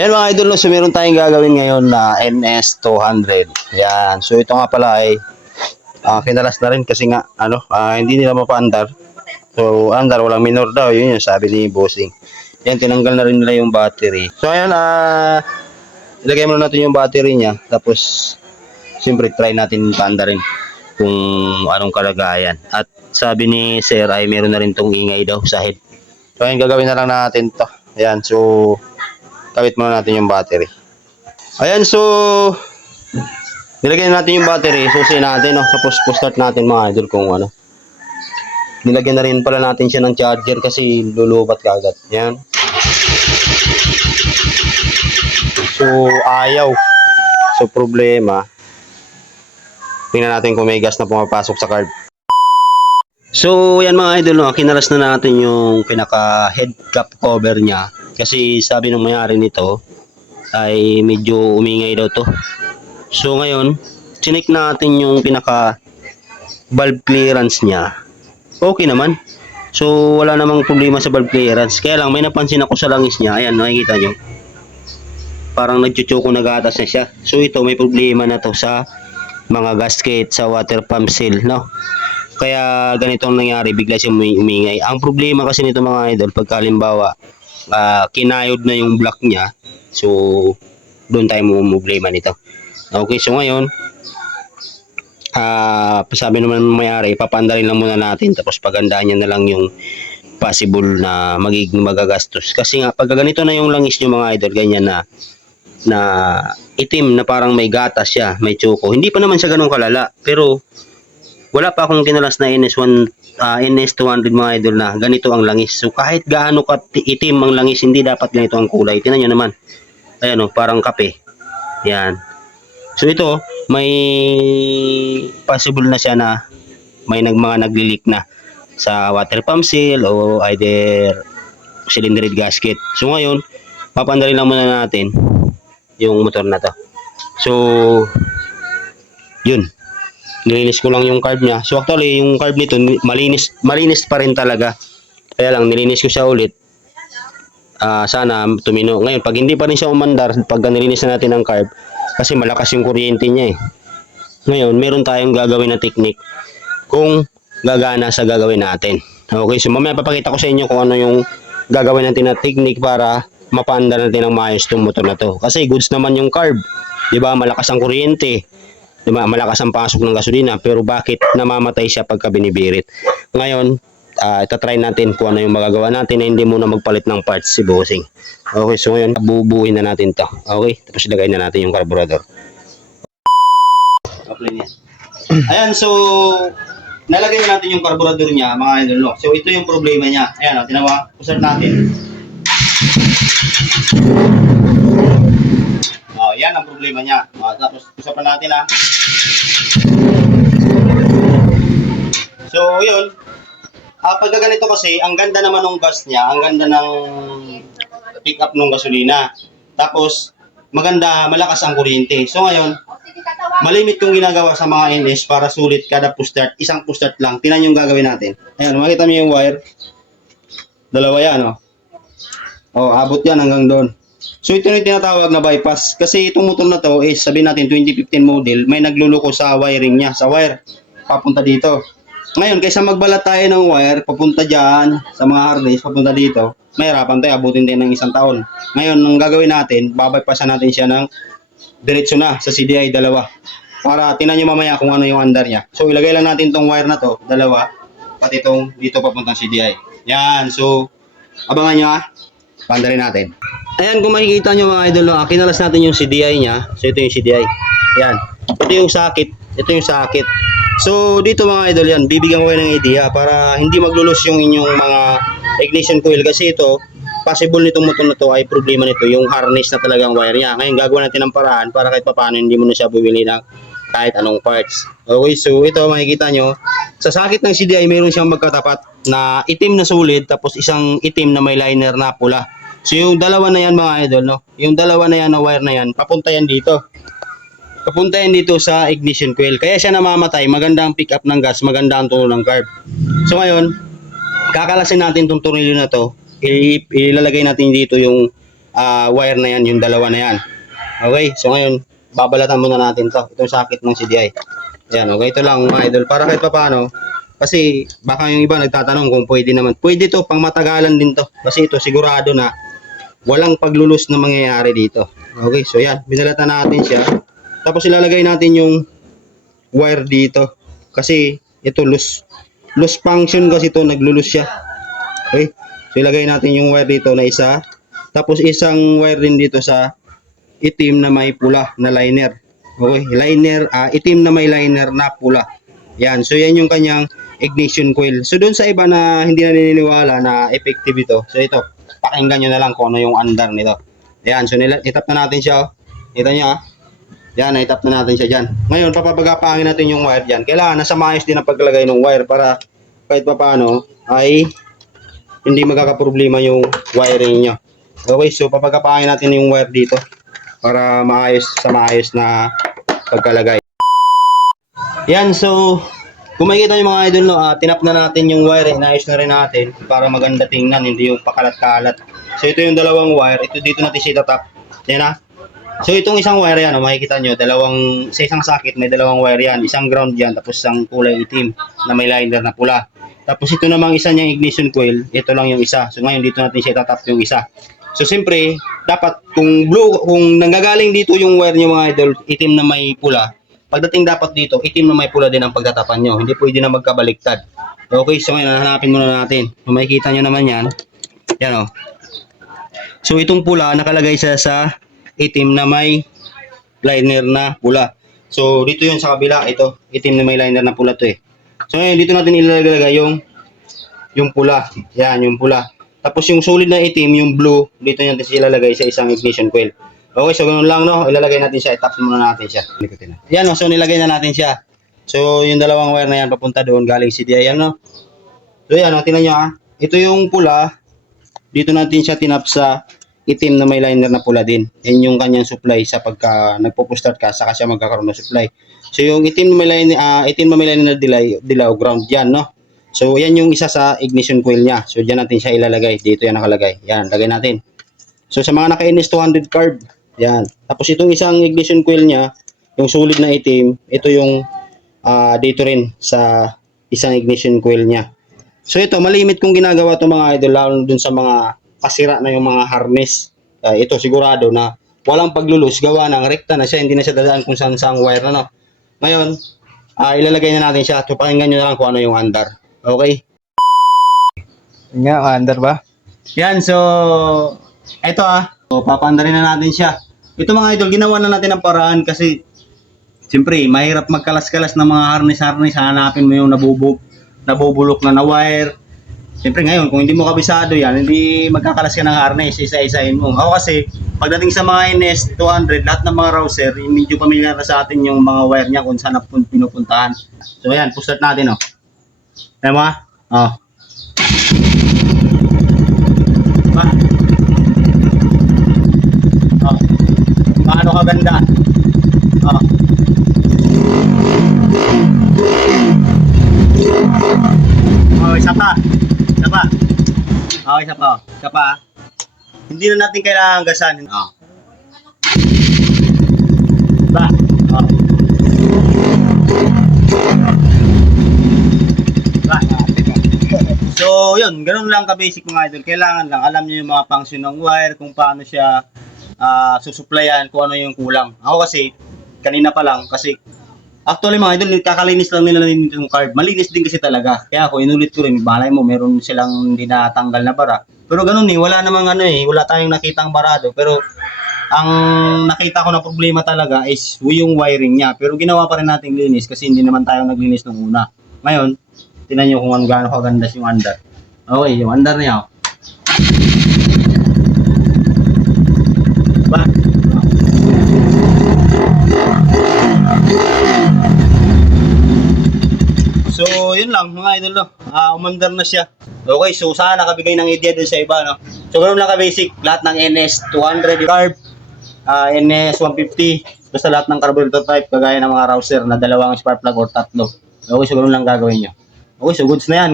Ayan mga idol, no, so meron tayong gagawin ngayon na NS200. Yan. So ito nga pala ay kinalas na rin kasi nga hindi nila mapaandar. So andar walang minor daw, yun yung sabi ni Bossing. Yan, tinanggal na rin nila yung battery. So ayan, ilagay muna natin yung battery niya. Tapos siyempre try natin paandarin kung anong kalagayan. At sabi ni Sir ay meron na rin tong ingay daw sa head. So ayan, gagawin na lang natin to. Ayan, so kawit muna natin yung battery. Ayan, so nilagyan natin yung battery, susi natin, no? Tapos start natin mga idol kung ano. Nilagyan na rin pala natin siya ng charger kasi lulubat kagad. Yan. So ayaw. So problema. Tingnan natin kung may gas na pumapasok sa card. So yan mga idol, no? Kinalas na natin yung pinaka head cap cover niya. Kasi sabi ng may-ari nito ay medyo umingay daw to. So ngayon, chinek natin yung pinaka valve clearance niya. Okay naman. So wala namang problema sa valve clearance. Kaya lang may napansin ako sa langis niya. Ayan, nakikita nyo. Parang nagchuchuko na gatas na siya. So ito may problema na to sa mga gasket sa water pump seal, no? Kaya ganito ang nangyari, bigla siyang umingay. Ang problema kasi nito mga idol, pagka halimbawa kinayod na yung block niya, so doon tayo problema nito. Okay, so ngayon sabi naman may-ari, papandarin lang muna natin, tapos pagandaan niya na lang yung possible na magiging magagastos. Kasi nga pag ganito na yung langis nyo mga idol, ganyan na itim na parang may gatas siya, may choco. Hindi pa naman siya ganun kalala, pero wala pa akong kinalas na NS200 mga idol na ganito ang langis. So kahit gaano ka itim ang langis, hindi dapat ganito ang kulay. Tingnan nyo naman. Ayan o, parang kape. Yan. So ito, may possible na siya na may mga nagli-leak na sa water pump seal o either cylinder head gasket. So ngayon, papandarin lang muna natin yung motor na to. So yun, nilinis ko lang yung carb niya. So actually yung carb nito malinis pa rin talaga. Kaya lang nilinis ko siya ulit. Sana tumino. Ngayon pag hindi pa rin siya umandar, pag nilinis na natin ang carb, kasi malakas yung kuryente niya eh. Ngayon meron tayong gagawin na technique kung gagana sa gagawin natin. Okay, so mamaya papakita ko sa inyo kung ano yung gagawin natin na technique para mapanda natin ang maayos itong motor na to. Kasi goods naman yung carb, di ba? Malakas ang kuryente, di ba? Malakas ang pasok ng gasolina, pero bakit namamatay siya pagka binibirit? Ngayon, itatry natin kung ano yung magagawa natin na hindi muna magpalit ng parts si Bossing. Okay, so ngayon, bubuuin na natin to. Okay, tapos ilagay na natin yung carburetor. Okay niya. Ayan, so nalagay natin yung carburetor niya, mga idol, no? So ito yung problema niya. Ayan, tinawa, pusat natin. Yan ang problema niya. Tapos usapan natin So yun, pag ganito kasi, ang ganda naman ng gas niya, ang ganda ng pick up ng gasolina. Tapos maganda, malakas ang kuryente. So ngayon, malimit kong ginagawa sa mga NS para sulit kada push start, isang push start lang. Tingnan yung gagawin natin. Ayan, makita mo yung wire. Dalawa yan, abot yan hanggang doon. So ito yung tinatawag na bypass. Kasi itong motor na to is, sabihin natin 2015 model, may nagluloko sa wiring niya, sa wire, papunta dito. Ngayon, kaysa magbalat tayo ng wire, papunta dyan, sa mga harness, papunta dito, may harapan tayo, abutin tayo ng isang taon. Ngayon, ang gagawin natin, babypassan natin siya ng diretso na sa CDI, dalawa. Para tinan nyo mamaya kung ano yung andar niya. So ilagay lang natin tong wire na to, dalawa, pati itong dito papuntang CDI. Yan, so abangan nyo pandarin natin. Ayan, kung makikita nyo mga idol, kinalas natin yung CDI niya. So ito yung CDI. Yan. Ito yung sakit. Ito yung sakit. So dito mga idol, yan, bibigyan ko kayo ng idea para hindi maglulos yung inyong mga ignition coil. Kasi ito, possible nitong motor na to ay problema nito, yung harness na talagang wire niya. Ngayon gagawin natin ng paraan para kahit papaano hindi mo na siya bibili ng kahit anong parts. Okay, so ito makikita nyo, sa sakit ng CDI mayroon siyang magkatapat na itim na solid, tapos isang itim na may liner na pula. So yung dalawa na yan mga idol, no? Yung dalawa na yan na wire na yan, papunta yan dito. Papunta yan dito sa ignition coil. Kaya siya namamatay, maganda ang pick up ng gas, maganda ang tulo ng carb. So ngayon, kakalasin natin itong tornilyo na to. Ilalagay natin dito yung wire na yan, yung dalawa na yan. Okay, so ngayon, babalatan muna natin to. Itong socket ng CDI. Ayan, okay, ito lang mga idol. Para kahit pa paano, kasi baka yung iba nagtatanong kung pwede naman. Pwede to, pang matagalan din to. Kasi ito, sigurado na walang paglulus na mangyayari dito. Okay, so yan, binalatan natin siya. Tapos ilalagay natin yung wire dito. Kasi ito, loose function kasi ito, naglulus siya. Okay, so ilagay natin yung wire dito na isa. Tapos isang wire din dito sa itim na may pula na liner. Okay, liner, itim na may liner na pula. Yan, so yan yung kanyang ignition coil. So doon sa iba na hindi na naniniwala na effective ito, so ito, pakinggan nyo na lang kung ano yung andar nito. Yan, so itap na natin siya. Kita nyo yan, itap na natin siya dyan. Ngayon, papapagapangin natin yung wire dyan. Kailangan nasa maayos din ang paglagay ng wire para kahit pa paano ay hindi magkakaproblema yung wiring nyo. Okay, so papagapangin natin yung wire dito para maayos na pagkalagay. Yan, so kung makikita nyo mga idol, no, tinap na natin yung wire, inayos na rin natin para maganda tingnan, hindi yung pakalat-kalat. So ito yung dalawang wire, ito dito natin siya tatap. Yan na. So itong isang wire yan, makikita nyo, sa isang socket may dalawang wire yan, isang ground yan, tapos isang kulay itim na may liner na pula. Tapos ito namang isa niyang ignition coil, ito lang yung isa. So ngayon dito natin siya tatap yung isa. So siyempre, dapat kung nanggagaling dito yung wire nyo mga idol, itim na may pula, pagdating dapat dito, itim na may pula din ang pagtatapan nyo. Hindi pwede na magkabaliktad. Okay, so ngayon hanapin muna natin. Kung makikita nyo naman yan, yan o. So itong pula, nakalagay siya sa itim na may liner na pula. So dito yun sa kabila, ito, itim na may liner na pula to eh. So ngayon dito natin ilalagay yung pula. Yan, yung pula. Tapos yung solid na itim, yung blue, dito natin siya ilalagay sa isang ignition coil. Okay, so ganun lang, no? Ilalagay natin siya, itap muna natin siya. Yan, no? So nilagay na natin siya. So yung dalawang wire na yan, papunta doon, galing CDI, yan, no? So yan, no? Tingnan nyo, ito yung pula, dito natin siya tinap sa itim na may liner na pula din. Yan yung kanyang supply sa pagka nagpo-start ka, saka siya magkakaroon ng supply. So yung itim na may liner na dilaw, ground yan, no? So, yan yung isa sa ignition coil niya. So, dyan natin siya ilalagay. Dito yan nakalagay. Yan, lagay natin. So, sa mga naka-NS 200 carb, yan. Tapos, itong isang ignition coil niya, yung solid na itim, ito yung dito rin sa isang ignition coil niya. So, ito, malimit kong ginagawa ito mga idol, lalo dun sa mga kasira na yung mga harness. Ito, sigurado na walang paglulus. Gawa ng rekta na siya, hindi na siya dadaan kung saan wire na, no? Ngayon, ilalagay na natin siya. So, pakinggan nyo na lang kung ano yung andar. Okay. Nga, under ba? Yan, so ito so, papandarin na natin siya. Ito mga idol, ginawa na natin ang paraan kasi siyempre, mahirap magkalas-kalas ng mga harness, hanapin mo yung nabubulok na wire. Siyempre ngayon, kung hindi mo kabisado yan, hindi magkakalas ka ng harness, isa-isahin mo. Ako kasi, pagdating sa mga NS 200, lahat ng mga rouser, medyo pamilyar na sa atin yung mga wire niya kung saan pinupuntahan. So ayan, push-start natin, oh. Ayan mo oh. Diba? Oh. Paano kaganda? Oh. Oh, isa pa. Oh, isa pa. Hindi na natin kailangan gasan. Oh. Diba? Oh. So, yun, ganun lang ka-basic mga idol. Kailangan lang, alam niyo yung mga function ng wire, kung paano siya susuplayan, kung ano yung kulang. Ako kasi, kanina pa lang, kasi actually mga idol, kakalinis lang nila yung card. Malinis din kasi talaga. Kaya ako, inulit ko rin, balay mo, meron silang hindi natanggal na bara. Pero ganun wala namang wala tayong nakitang barado. Pero, ang nakita ko na problema talaga is yung wiring niya. Pero ginawa pa rin nating linis kasi hindi naman tayo naglinis nung una. Ngayon, tingnan nyo kung gaano kaganda yung andar. Okay, yung andar niya. Ba? So, yun lang mga idol, no? Umandar na siya. Okay, so sana nakabigay ng idea din sa iba, no? So, ganun lang ka-basic. Lahat ng NS 200 carb, NS 150, basta lahat ng carburetor type, kagaya ng mga rouser na dalawang spark plug or tatlo. Okay, so ganun lang gagawin nyo. Okay, so goods na yan.